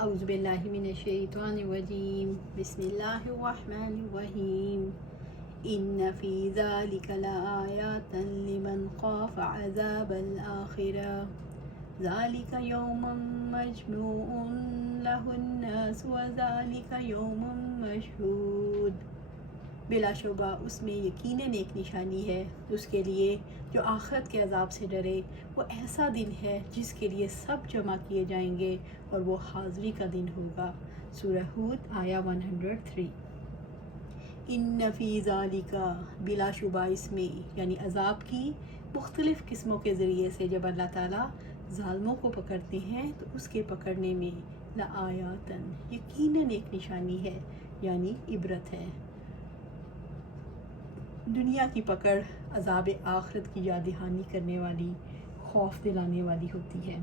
اعوذ باللہ من الشیطان الرجیم بسم اللہ الرحمن الرحیم ان فی ذلک لآیات لمن خاف عذاب الآخرہ ذلک یوم مجموع لہ الناس وذلک یوم مشہود۔ بلا شبہ اس میں یقیناً ایک نشانی ہے اس کے لیے جو آخرت کے عذاب سے ڈرے۔ وہ ایسا دن ہے جس کے لیے سب جمع کیے جائیں گے اور وہ حاضری کا دن ہوگا۔ سورہ ہود آیا 103۔ ان فی ذالک، بلا شبہ اس میں، یعنی عذاب کی مختلف قسموں کے ذریعے سے جب اللہ تعالیٰ ظالموں کو پکڑتے ہیں تو اس کے پکڑنے میں لآیاتن، یقیناً ایک نشانی ہے، یعنی عبرت ہے۔ دنیا کی پکڑ عذاب آخرت کی یاد دہانی کرنے والی، خوف دلانے والی ہوتی ہے۔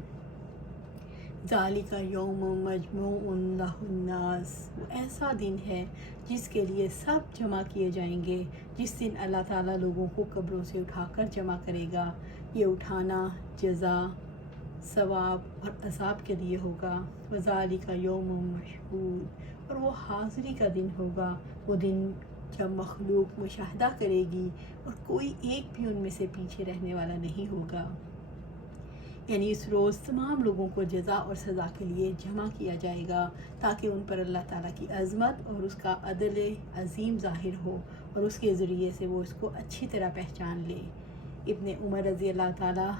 ذالک یوم مجموع لہ الناس، وہ ایسا دن ہے جس کے لیے سب جمع کیے جائیں گے، جس دن اللہ تعالیٰ لوگوں کو قبروں سے اٹھا کر جمع کرے گا۔ یہ اٹھانا جزا، ثواب اور عذاب کے لیے ہوگا۔ وذالک یوم مشہود، اور وہ حاضری کا دن ہوگا، وہ دن جب مخلوق مشاہدہ کرے گی اور کوئی ایک بھی ان میں سے پیچھے رہنے والا نہیں ہوگا۔ یعنی اس روز تمام لوگوں کو جزا اور سزا کے لیے جمع کیا جائے گا تاکہ ان پر اللہ تعالیٰ کی عظمت اور اس کا عدل عظیم ظاہر ہو اور اس کے ذریعے سے وہ اس کو اچھی طرح پہچان لے۔ ابن عمر رضی اللہ تعالیٰ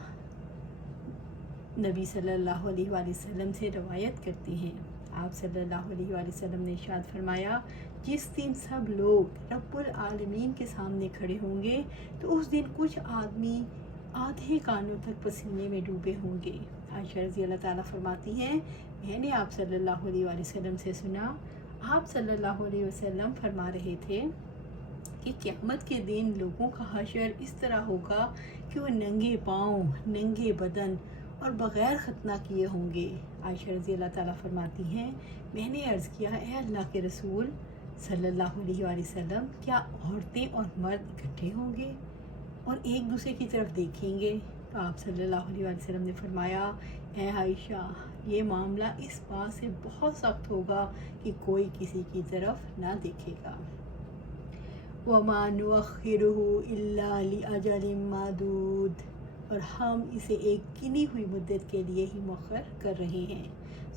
نبی صلی اللہ علیہ وآلہ وسلم سے روایت کرتے ہیں، آپ صلی اللہ علیہ وآلہ وسلم نے ارشاد فرمایا، جس دن سب لوگ رب العالمین کے سامنے کھڑے ہوں گے تو اس دن کچھ آدمی آدھے کانوں تک پسینے میں ڈوبے ہوں گے۔ عائشہ رضی اللہ تعالیٰ فرماتی ہیں، میں نے آپ صلی اللہ علیہ وآلہ وسلم سے سنا، آپ صلی اللہ علیہ وسلم فرما رہے تھے کہ قیامت کے دن لوگوں کا حشر اس طرح ہوگا کہ وہ ننگے پاؤں، ننگے بدن اور بغیر ختنہ کیے ہوں گے۔ عائشہ رضی اللہ تعالیٰ فرماتی ہیں، میں نے عرض کیا، اے اللہ کے رسول صلی اللہ علیہ وآلہ وسلم، کیا عورتیں اور مرد اکٹھے ہوں گے اور ایک دوسرے کی طرف دیکھیں گے؟ تو آپ صلی اللہ علیہ وآلہ وسلم نے فرمایا، اے عائشہ، یہ معاملہ اس بات سے بہت سخت ہوگا کہ کوئی کسی کی طرف نہ دیکھے گا۔ وَمَا نُؤَخِّرُهُ إِلَّا لِأَجَلٍ مَّعْدُودٍ، اور ہم اسے ایک گنی ہوئی مدت کے لیے ہی مؤخر کر رہے ہیں۔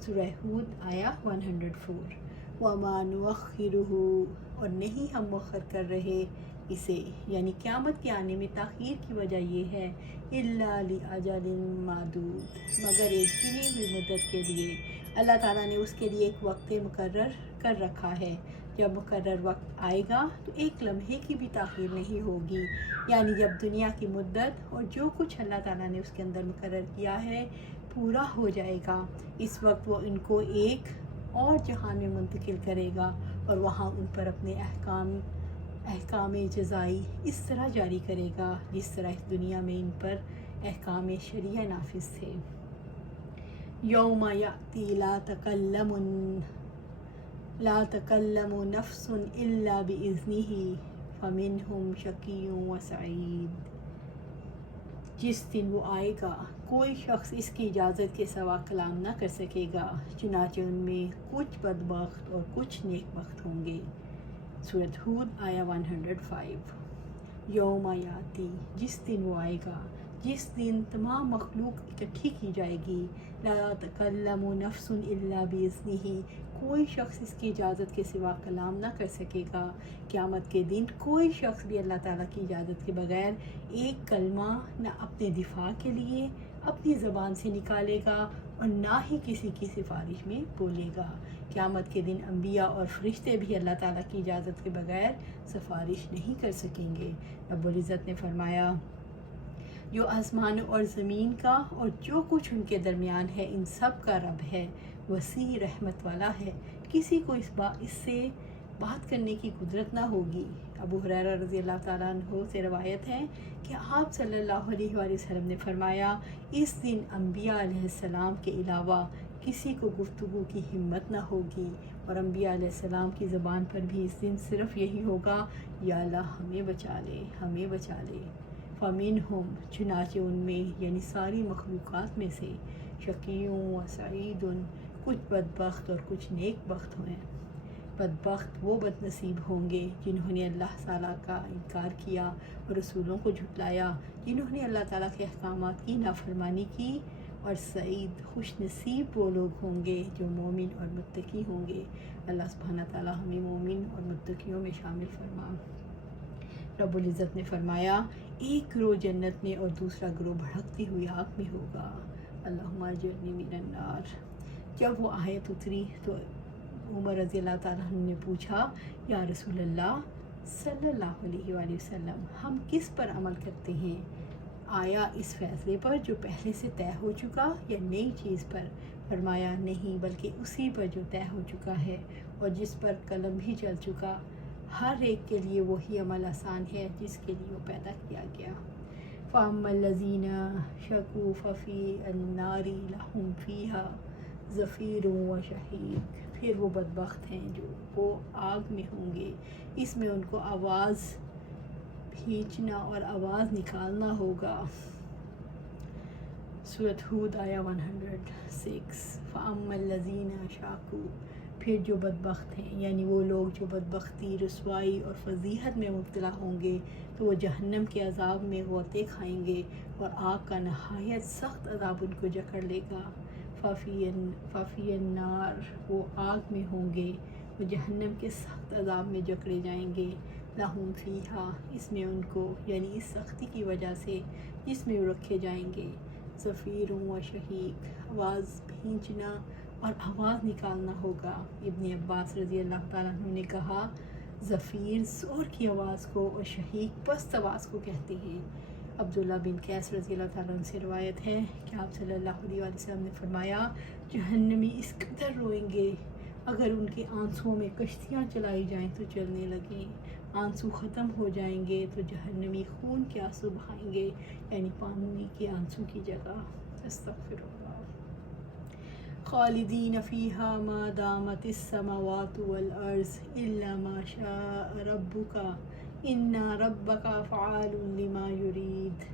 سورہ ہود آیا 104۔ وَمَا نُؤَخِّرُهُ، اور نہیں ہم مؤخر کر رہے اسے، یعنی قیامت کے آنے میں تاخیر کی وجہ یہ ہے، إِلَّا لِأَجَلٍ مَّعْدُودٍ، مگر ایک گنی ہوئی مدت کے لیے۔ اللہ تعالیٰ نے اس کے لیے ایک وقت مقرر کر رکھا ہے، جب مقرر وقت آئے گا تو ایک لمحے کی بھی تاخیر نہیں ہوگی، یعنی جب دنیا کی مدت اور جو کچھ اللہ تعالیٰ نے اس کے اندر مقرر کیا ہے پورا ہو جائے گا، اس وقت وہ ان کو ایک اور جہان میں منتقل کرے گا اور وہاں ان پر اپنے احکام جزائی اس طرح جاری کرے گا جس طرح اس دنیا میں ان پر احکام شرعیہ نافذ تھے۔ یوم یأتی لا تکلم نفس الا بإذنہ فمنہم شقی وسعید، جس دن وہ آئے گا کوئی شخص اس کی اجازت کے سوا کلام نہ کر سکے گا، چنانچہ ان میں کچھ بدبخت اور کچھ نیک بخت ہوں گے۔ سورۃ ہود آیا 105۔ یوم یاتی، جس دن وہ آئے گا، جس دن تمام مخلوق اکٹھی کی جائے گی، لا تکلم نفس الا باذنہ، کوئی شخص اس کی اجازت کے سوا کلام نہ کر سکے گا۔ قیامت کے دن کوئی شخص بھی اللہ تعالیٰ کی اجازت کے بغیر ایک کلمہ نہ اپنے دفاع کے لیے اپنی زبان سے نکالے گا اور نہ ہی کسی کی سفارش میں بولے گا۔ قیامت کے دن انبیاء اور فرشتے بھی اللہ تعالیٰ کی اجازت کے بغیر سفارش نہیں کر سکیں گے۔ رب العزت نے فرمایا، جو آسمان اور زمین کا اور جو کچھ ان کے درمیان ہے ان سب کا رب ہے، وسیع رحمت والا ہے، کسی کو اس سے بات کرنے کی قدرت نہ ہوگی۔ ابو ہریرہ رضی اللہ تعالیٰ عنہ سے روایت ہے کہ آپ صلی اللہ علیہ وآلہ وسلم نے فرمایا، اس دن انبیاء علیہ السلام کے علاوہ کسی کو گفتگو کی ہمت نہ ہوگی، اور انبیاء علیہ السلام کی زبان پر بھی اس دن صرف یہی ہوگا، یا اللہ ہمیں بچا لے، ہمیں بچا لے۔ فَمِنْهُمْ، چنانچہ ان میں، یعنی ساری مخلوقات میں سے، شقی و سعید، کچھ بدبخت اور کچھ نیک بخت ہیں۔ بدبخت وہ بدنصیب ہوں گے جنہوں نے اللہ تعالیٰ کا انکار کیا اور رسولوں کو جھٹلایا، جنہوں نے اللہ تعالیٰ کے احکامات کی نافرمانی کی، اور سعید خوش نصیب وہ لوگ ہوں گے جو مومن اور متقی ہوں گے۔ اللہ سبحانہ تعالیٰ ہمیں مومن اور متقیوں میں شامل فرما۔ رب العزت نے فرمایا ایک گروہ جنت میں اور دوسرا گروہ بھڑکتی ہوئی آگ میں ہوگا۔ اللہم اجرنی من النار۔ جب وہ آیت اتری تو عمر رضی اللہ تعالیٰ عنہ نے پوچھا یا رسول اللہ صلی اللہ علیہ وآلہ وسلم ہم کس پر عمل کرتے ہیں؟ آیا اس فیصلے پر جو پہلے سے طے ہو چکا یا نئی چیز پر؟ فرمایا نہیں، بلکہ اسی پر جو طے ہو چکا ہے اور جس پر قلم بھی چل چکا۔ ہر ایک کے لیے وہی عمل آسان ہے جس کے لیے وہ پیدا کیا گیا۔ فَأَمَّا الَّذِينَ شَقُوا فَفِي النَّارِ لَهُمْ فِيهَا زَفِيرٌ وَشَهِيقٌ۔ پھر وہ بدبخت ہیں جو وہ آگ میں ہوں گے، اس میں ان کو آواز کھینچنا اور آواز نکالنا ہوگا۔ سورۃ ہود آیا 106۔ فَأَمَّا الَّذِينَ شَقُوا، پھر جو بدبخت ہیں یعنی وہ لوگ جو بدبختی، رسوائی اور فضیحت میں مبتلا ہوں گے تو وہ جہنم کے عذاب میں غوطے کھائیں گے اور آگ کا نہایت سخت عذاب ان کو جکڑ لے گا۔ فَفِي النَّارِ، وہ آگ میں ہوں گے، وہ جہنم کے سخت عذاب میں جکڑے جائیں گے۔ لَهُمْ فِيهَا، اس میں ان کو یعنی اس سختی کی وجہ سے جس میں وہ رکھے جائیں گے، زفیر و شہیق، آواز بھینچنا اور آواز نکالنا ہوگا۔ ابن عباس رضی اللہ تعالیٰ عنہ نے کہا زفیر زور کی آواز کو اور شہیق پست آواز کو کہتے ہیں۔ عبداللہ بن قیس رضی اللہ تعالیٰ عنہ سے روایت ہے کہ آپ صلی اللہ علیہ وآلہ وسلم نے فرمایا جہنمی اس قدر روئیں گے اگر ان کے آنسوؤں میں کشتیاں چلائی جائیں تو چلنے لگیں، آنسو ختم ہو جائیں گے تو جہنمی خون کے آنسو بہائیں گے، یعنی پانی کے آنسو کی جگہ۔ استغفر اللہ۔ خالدین فیہا ما دامت السماوات والارض الا ما شاء ربک ان ربک فعال لما یرید۔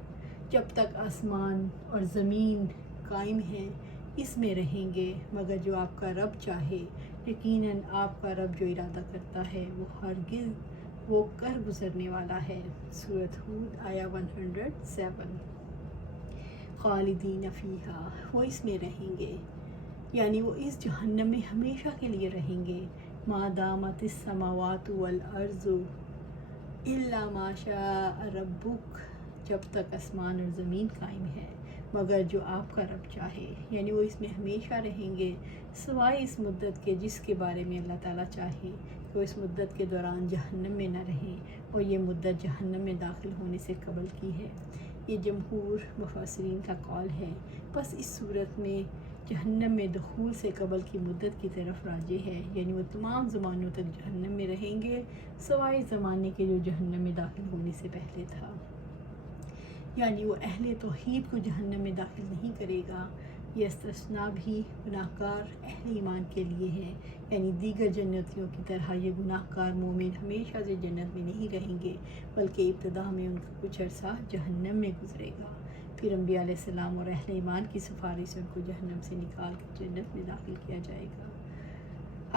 جب تک آسمان اور زمین قائم ہیں اس میں رہیں گے مگر جو آپ کا رب چاہے، یقیناً آپ کا رب جو ارادہ کرتا ہے وہ ہرگز وہ کر گزرنے والا ہے۔ سورۃ ہود آیا 107۔ خالدین فیہا، وہ اس میں رہیں گے یعنی وہ اس جہنم میں ہمیشہ کے لیے رہیں گے۔ ما دامت السماوات والارض الا ما شاء ربک، جب تک آسمان اور زمین قائم ہے مگر جو آپ کا رب چاہے، یعنی وہ اس میں ہمیشہ رہیں گے سوائے اس مدت کے جس کے بارے میں اللہ تعالیٰ چاہے کہ وہ اس مدت کے دوران جہنم میں نہ رہیں، اور یہ مدت جہنم میں داخل ہونے سے قبل کی ہے۔ یہ جمہور مفسرین کا قول ہے۔ بس اس صورت میں جہنم میں دخول سے قبل کی مدت کی طرف راجع ہے، یعنی وہ تمام زمانوں تک جہنم میں رہیں گے سوائے زمانے کے جو جہنم میں داخل ہونے سے پہلے تھا، یعنی وہ اہل توحید کو جہنم میں داخل نہیں کرے گا۔ یہ استثناء بھی گناہ گار اہل ایمان کے لیے ہے، یعنی دیگر جنتیوں کی طرح یہ گناہ گار مومن ہمیشہ سے جنت میں نہیں رہیں گے، بلکہ ابتدا میں ان کا کچھ عرصہ جہنم میں گزرے گا، پھر انبیاء علیہ السلام اور اہل ایمان کی سفارش سے ان کو جہنم سے نکال کر جنت میں داخل کیا جائے گا۔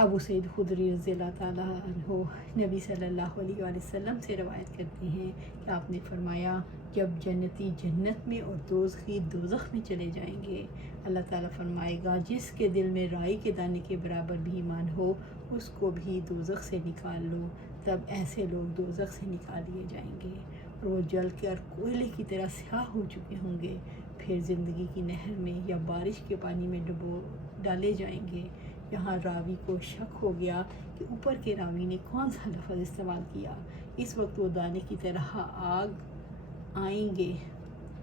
ابو سعید خدری رضی اللہ تعالیٰ عنہ نبی صلی اللہ علیہ وآلہ وسلم سے روایت کرتے ہیں کہ آپ نے فرمایا جب جنتی جنت میں اور دوزخی دوزخ میں چلے جائیں گے، اللہ تعالیٰ فرمائے گا جس کے دل میں رائی کے دانے کے برابر بھی ایمان ہو اس کو بھی دوزخ سے نکال لو۔ تب ایسے لوگ دوزخ سے نکال لیے جائیں گے اور وہ جل کر کوئلے کی طرح سیاہ ہو چکے ہوں گے، پھر زندگی کی نہر میں یا بارش کے پانی میں ڈالے جائیں گے۔ یہاں راوی کو شک ہو گیا کہ اوپر کے راوی نے کون سا لفظ استعمال کیا۔ اس وقت وہ دانے کی طرح آگ آئیں گے،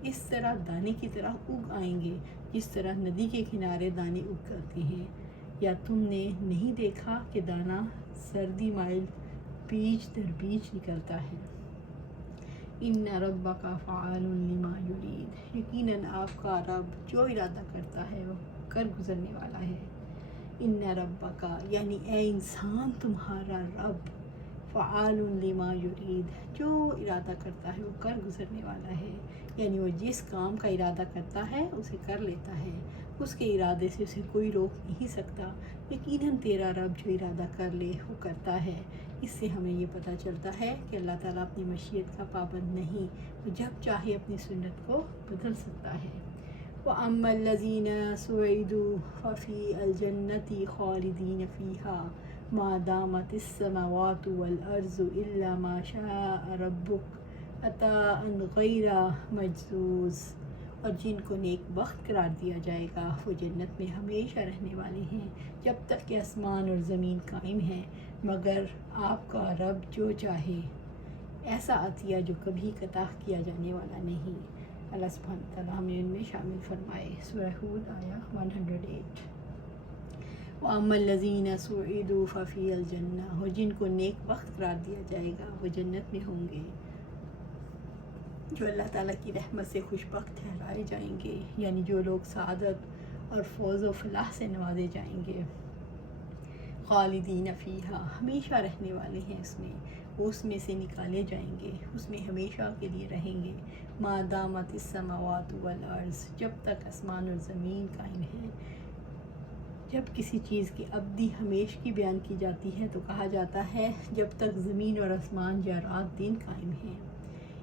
اس طرح دانے کی طرح اگ آئیں گے جس طرح ندی کے کنارے دانے اگ کرتے ہیں۔ یا تم نے نہیں دیکھا کہ دانہ سردی مائل بیچ در بیچ نکلتا ہے۔ ان ربک فعال لما یرید، یقیناً آپ کا رب جو ارادہ کرتا ہے وہ کر گزرنے والا ہے۔ ان ربک یعنی اے انسان تمہارا رب فعال لما یرید، جو ارادہ کرتا ہے وہ کر گزرنے والا ہے، یعنی وہ جس کام کا ارادہ کرتا ہے اسے کر لیتا ہے، اس کے ارادے سے اسے کوئی روک نہیں سکتا۔ یقیناً تیرا رب جو ارادہ کر لے وہ کرتا ہے۔ اس سے ہمیں یہ پتہ چلتا ہے کہ اللہ تعالیٰ اپنی مشیت کا پابند نہیں، وہ جب چاہے اپنی سنت کو بدل سکتا ہے۔ وَأَمَّا الَّذِينَ سُعِدُوا فَفِي الْجَنَّةِ خَالِدِينَ فِيهَا مَا دَامَتِ السَّمَاوَاتُ وَالْأَرْضُ إِلَّا مَا شَاءَ رَبُّكَ عَطَاءً غَيْرَ مَجْذُوذٍ، اور جن کو نیک بخت قرار دیا جائے گا وہ جنت میں ہمیشہ رہنے والے ہیں جب تک کہ آسمان اور زمین قائم ہیں، مگر آپ کا رب جو چاہے، ایسا عطیہ جو کبھی قطع کیا جانے والا نہیں۔ اللہ سبحانہ تعالیٰ ہمیں ان میں شامل فرمائے۔ سورہ ہود آیا 108۔ وَأَمَّا الَّذِينَ سُعِدُوا فَفِي الْجَنَّةِ، اور جن کو نیک بخت قرار دیا جائے گا وہ جنت میں ہوں گے، جو اللہ تعالیٰ کی رحمت سے خوش بخت ٹھہرائے جائیں گے، یعنی جو لوگ سعادت اور فوز و فلاح سے نوازے جائیں گے۔ خالدین فیہا، ہمیشہ رہنے والے ہیں اس میں، وہ اس میں سے نکالے جائیں گے، اس میں ہمیشہ کے لیے رہیں گے۔ ما دامت السماوات والارض، جب تک آسمان اور زمین قائم ہے۔ جب کسی چیز کی ابدی ہمیشگی بیان کی جاتی ہے تو کہا جاتا ہے جب تک زمین اور آسمان یا رات دن قائم ہیں۔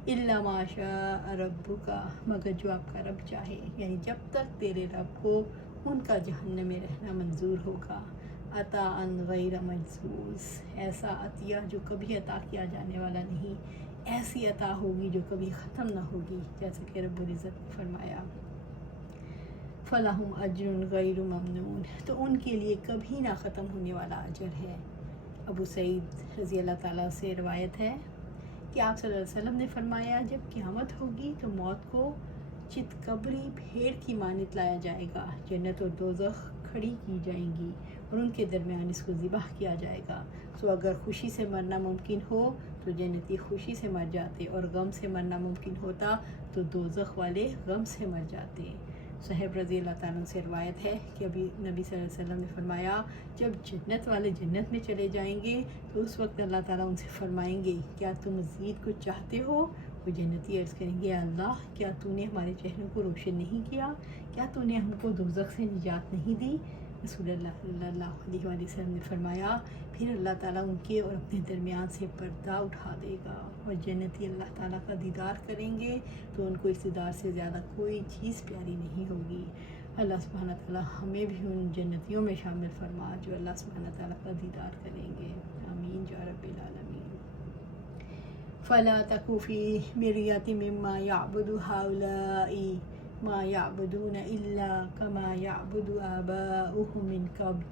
الا ما شاء ربک، مگر جو آپ کا رب چاہے، یعنی جب تک تیرے رب کو ان کا جہنم میں رہنا منظور ہوگا۔ عطاء غیر مجذوذ، ایسا عطیہ جو کبھی عطا کیا جانے والا نہیں، ایسی عطا ہوگی جو کبھی ختم نہ ہوگی، جیسے کہ رب العزت نے فرمایا فَلَهُمْ أَجْرٌ غَيْرُ مَمْنُونٍ، تو ان کے لیے کبھی نہ ختم ہونے والا اجر ہے۔ ابو سعید رضی اللہ تعالیٰ سے روایت ہے کہ آپ صلی اللہ علیہ وسلم نے فرمایا جب قیامت ہوگی تو موت کو چتکبری بھیڑ کی مانند لایا جائے گا، جنت اور دوزخ کھڑی کی جائیں گی اور ان کے درمیان اس کو ذبح کیا جائے گا۔ سو اگر خوشی سے مرنا ممکن ہو تو جنتی خوشی سے مر جاتے، اور غم سے مرنا ممکن ہوتا تو دوزخ والے غم سے مر جاتے۔ صہیب رضی اللہ تعالیٰ سے روایت ہے کہ ابھی نبی صلی اللہ علیہ وسلم نے فرمایا جب جنت والے جنت میں چلے جائیں گے تو اس وقت اللہ تعالیٰ ان سے فرمائیں گے کیا تم مزید کچھ چاہتے ہو؟ وہ جنتی عرض کریں گے اللہ کیا تو نے ہمارے چہروں کو روشن نہیں کیا؟ کیا تو نے ہم کو دوزخ سے نجات نہیں دی؟ رسول اللہ صلی اللہ علیہ وآلہ وسلم نے فرمایا پھر اللہ تعالیٰ ان کے اور اپنے درمیان سے پردہ اٹھا دے گا اور جنتی اللہ تعالیٰ کا دیدار کریں گے تو ان کو اس دیدار سے زیادہ کوئی چیز پیاری نہیں ہوگی۔ اللہ سبحانہ تعالیٰ ہمیں بھی ان جنتیوں میں شامل فرما جو اللہ سبحانہ تعالیٰ کا دیدار کریں گے، آمین یا رب العالمین۔ فَلَا تَكُ فِي مِرْيَةٍ مِّمَّا يَعْبُدُ هَٰؤُلَاءِ ما يعبدون إلا كما يعبد آباؤهم من قبل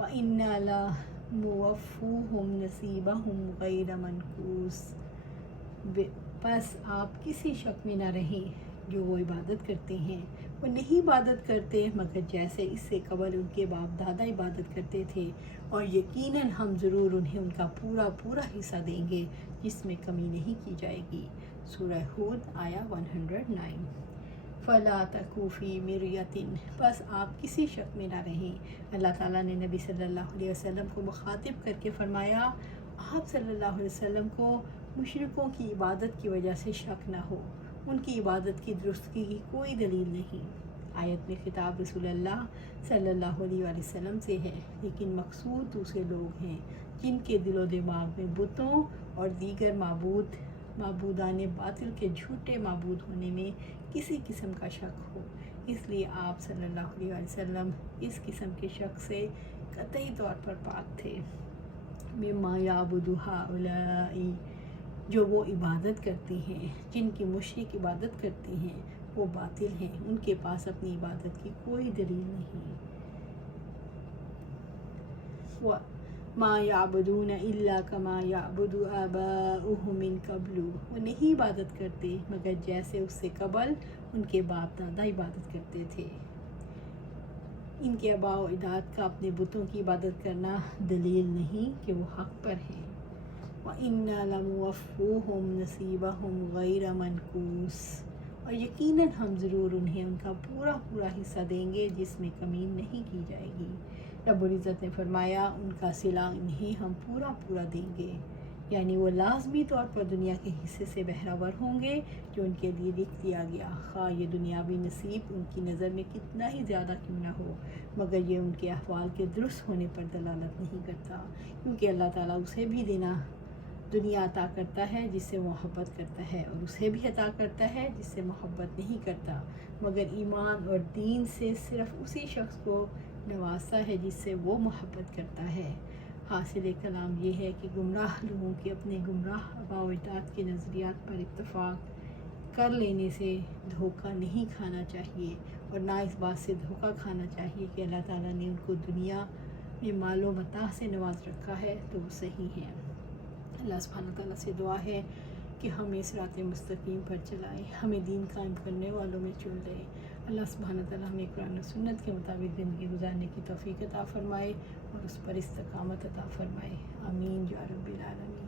وإنا لموفوهم نصيبهم غير منقوص، بس آپ کسی شک میں نہ رہیں جو وہ عبادت کرتے ہیں، وہ نہیں عبادت کرتے مگر جیسے اس سے قبل ان کے باپ دادا عبادت کرتے تھے، اور یقیناً ہم ضرور انہیں ان کا پورا پورا حصہ دیں گے جس میں کمی نہیں کی جائے گی۔ سورہ ہود آیا 109۔ فَلَا تَكُ فِي مِرْيَةٍ، بس آپ کسی شک میں نہ رہیں۔ اللہ تعالیٰ نے نبی صلی اللہ علیہ وسلم کو مخاطب کر کے فرمایا آپ صلی اللہ علیہ وسلم کو مشرکوں کی عبادت کی وجہ سے شک نہ ہو، ان کی عبادت کی درستگی کی کوئی دلیل نہیں۔ آیت میں خطاب رسول اللہ صلی اللہ علیہ وآلہ وسلم سے ہے، لیکن مقصود دوسرے لوگ ہیں جن کے دل و دماغ میں بتوں اور دیگر معبودان باطل کے جھوٹے معبود ہونے میں کسی قسم کا شک ہو، اس لیے آپ صلی اللہ علیہ وسلم اس قسم کے شک سے قطعی طور پر پاک تھے۔ مما یعبد ہؤلاء، جو وہ عبادت کرتے ہیں، جن کی مشرک عبادت کرتے ہیں وہ باطل ہیں، ان کے پاس اپنی عبادت کی کوئی دلیل نہیں۔ ما یعبدون الا کما یعبد آباؤہم من قبل، وہ نہیں عبادت کرتے مگر جیسے اس سے قبل ان کے باپ دادا عبادت کرتے تھے۔ ان کے آباء و اجداد کا اپنے بتوں کی عبادت کرنا دلیل نہیں کہ وہ حق پر ہیں۔ وَإِنَّا لَمُوَفُّوهُمْ نَصِيبَهُمْ غَيْرَ مَنْقُوصٍ، اور یقیناً ہم ضرور انہیں ان کا پورا پورا حصہ دیں گے جس میں کمی نہیں کی جائے گی۔ رب العزت نے فرمایا ان کا صلہ انہیں ہم پورا پورا دیں گے، یعنی وہ لازمی طور پر دنیا کے حصے سے بہرور ہوں گے جو ان کے لیے لکھ دیا گیا، خواہ یہ دنیاوی نصیب ان کی نظر میں کتنا ہی زیادہ کیوں نہ ہو، مگر یہ ان کے احوال کے درست ہونے پر دلالت نہیں کرتا، کیونکہ اللہ تعالیٰ اسے بھی دنیا عطا کرتا ہے جس سے محبت کرتا ہے، اور اسے بھی عطا کرتا ہے جس سے محبت نہیں کرتا، مگر ایمان اور دین سے صرف اسی شخص کو نوازتا ہے جس سے وہ محبت کرتا ہے۔ حاصل کلام یہ ہے کہ گمراہ لوگوں کے اپنے گمراہ آباء و اجداد کے نظریات پر اتفاق کر لینے سے دھوکہ نہیں کھانا چاہیے، اور نہ اس بات سے دھوکہ کھانا چاہیے کہ اللہ تعالیٰ نے ان کو دنیا میں مال و متاع سے نواز رکھا ہے تو وہ صحیح ہے۔ اللہ سبحانہ تعالیٰ سے دعا ہے کہ ہمیں صراط مستقیم پر چلائے، ہمیں دین قائم کرنے والوں میں چن لے۔ اللہ سبحانہ تعالیٰ ہمیں قرآن و سنت کے مطابق زندگی گزارنے کی توفیق عطا فرمائے اور اس پر استقامت عطا فرمائے، آمین یا رب العالمین۔